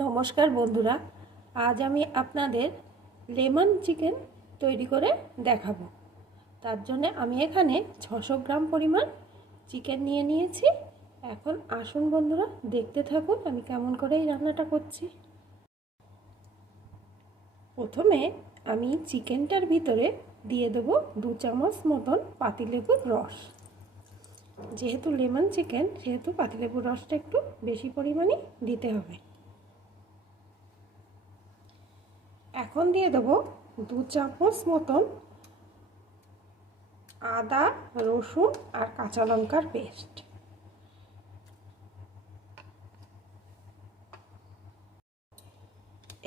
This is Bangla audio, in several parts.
নমস্কার বন্ধুরা, আজ আমি আপনাদের লেমন চিকেন তৈরি করে দেখাবো। তার জন্য আমি এখানে ছশো গ্রাম পরিমাণ চিকেন নিয়ে নিয়েছি। এখন আসুন বন্ধুরা, দেখতে থাকুন আমি কেমন করে এই রান্নাটা করছি। প্রথমে আমি চিকেনটার ভিতরে দিয়ে দেবো দু চামচ মতন পাতিলেবুর রস। যেহেতু লেমন চিকেন, সেহেতু পাতিলেবুর রসটা একটু বেশি পরিমাণে দিতে হবে। এখন দিয়ে দেবো দু চামচ মতন আদা, রসুন আর কাঁচা লঙ্কার পেস্ট।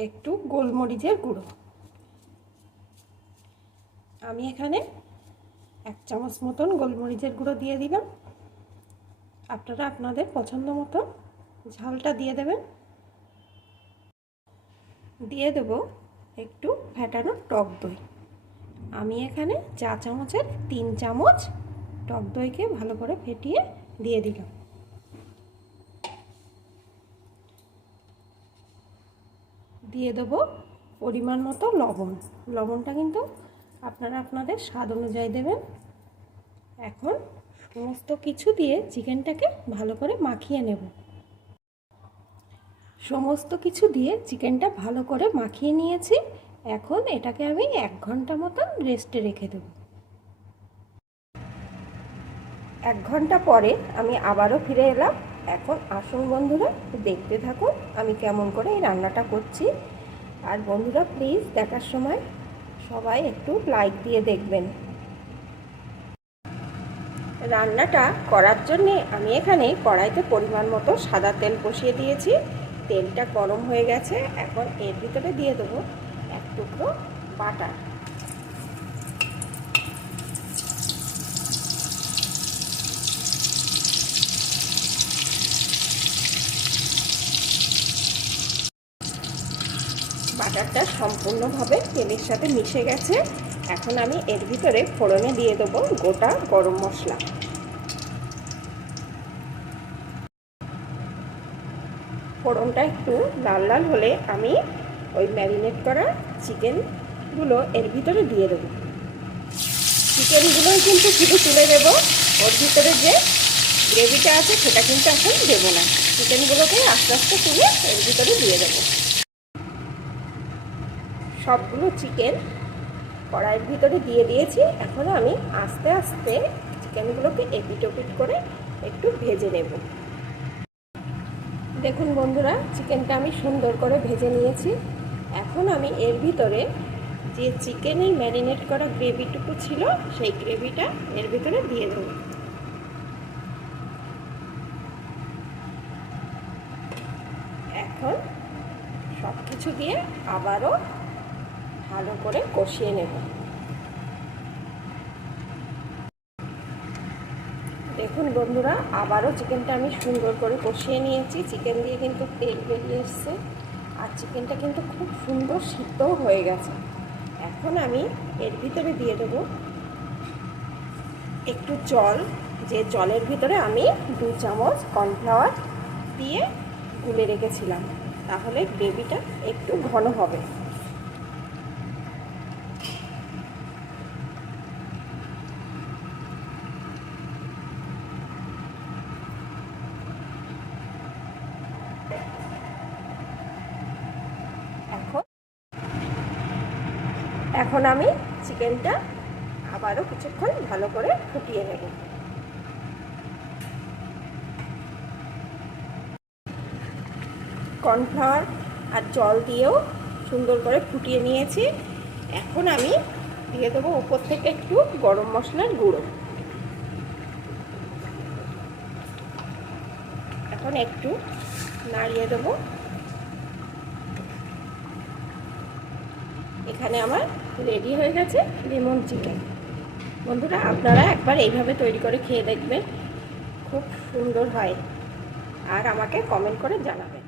একটু গোলমরিচের গুঁড়ো। আমি এখানে এক চামচ মতন গোলমরিচের গুঁড়ো দিয়ে দিলাম। আপনারা আপনাদের পছন্দ মতো ঝালটা দিয়ে দেবেন। দিয়ে দেব একটু ফ্যাটানো টক দই। আমি এখানে চা চামচের তিন চামচ টক দইকে ভালো করে ফেটিয়ে দিয়ে দিলাম। দিয়ে দেব পরিমাণ মতো লবণ। লবণটা কিন্তু আপনারা আপনাদের স্বাদ অনুযায়ী দেবেন। এখন সমস্ত কিছু দিয়ে চিকেনটাকে ভালো করে মাখিয়ে নেব। সমস্ত কিছু দিয়ে চিকেনটা ভালো করে মাখিয়ে নিয়েছি। এখন এটাকে আমি এক ঘণ্টা মতন রেস্টে রেখে দেব। এক ঘণ্টা পরে আমি আবারও ফিরে এলাম। এখন আসুন বন্ধুরা, দেখতে থাকুন আমি কেমন করে এই রান্নাটা করছি। আর বন্ধুরা প্লিজ দেখার সময় সবাই একটু লাইক দিয়ে দেখবেন। রান্নাটা করার জন্যে আমি এখানে কড়াইতে পরিমাণ মতো সাদা তেল বসিয়ে দিয়েছি। তেলটা গরম হয়ে গেছে, এখন এর ভিতরে দিয়ে দেবো এক টুকরো বাটার। বাটারটা সম্পূর্ণভাবে তেলের সাথে মিশে গেছে। এখন আমি এর ভিতরে ফোড়নে দিয়ে দেবো গোটা গরম মশলা। ফোড়নটা একটু লাল লাল হলে আমি ওই ম্যারিনেট করা চিকেনগুলো এর ভিতরে দিয়ে দেবো। চিকেনগুলোই কিন্তু শুধু তুলে দেবো ওর ভিতরে যে গ্রেভিটা আছে সেটা কিন্তু এখন দেবো না। চিকেনগুলোকে আস্তে আস্তে তুলে এর ভিতরে দিয়ে দেবো। সবগুলো চিকেন কড়াইয়ের ভিতরে দিয়ে দিয়েছি এখন আমি আস্তে আস্তে চিকেনগুলোকে এপিট ওপিট করে একটু ভেজে নেব। দেখুন বন্ধুরা, চিকেনটা আমি সুন্দর করে ভেজে নিয়েছি। এখন আমি এর ভিতরে যে চিকেনেই ম্যারিনেট করা গ্রেভিটুকু ছিল, সেই গ্রেভিটা এর ভিতরে দিয়ে দেবো। এখন সব কিছু দিয়ে আবারও ভালো করে কষিয়ে নেব। দেখুন বন্ধুরা, আবারও চিকেনটা আমি সুন্দর করে কষিয়ে নিয়েছি। চিকেন দিয়ে কিন্তু তেল বেরিয়ে এসছে। আর চিকেনটা কিন্তু খুব সুন্দর সিদ্ধও হয়ে গেছে। এখন আমি এর ভিতরে দিয়ে দেবো একটু জল। যে জলের ভিতরে আমি দু চামচ কর্নফ্লাওয়ার দিয়ে গুলে রেখেছিলাম। তাহলে গ্রেভিটা একটু ঘন হবে এখন এখন আমি চিকেনটা আবারও কিছুক্ষণ ভালো করে ফুটিয়ে নেব। কর্নফ্লাওয়ার আর জল দিয়েও সুন্দর করে ফুটিয়ে নিয়েছি। এখন আমি দিয়ে দেবো উপর থেকে একটু গরম মশলার গুঁড়ো। এখন একটু নাড়িয়ে দেবো। এখানে আমার রেডি হয়ে গেছে লেমন চিকেন। বন্ধুরা, আপনারা একবার এইভাবে তৈরি করে খেয়ে দেখবেন। খুব সুন্দর হয়। আর আমাকে কমেন্ট করে জানাবেন।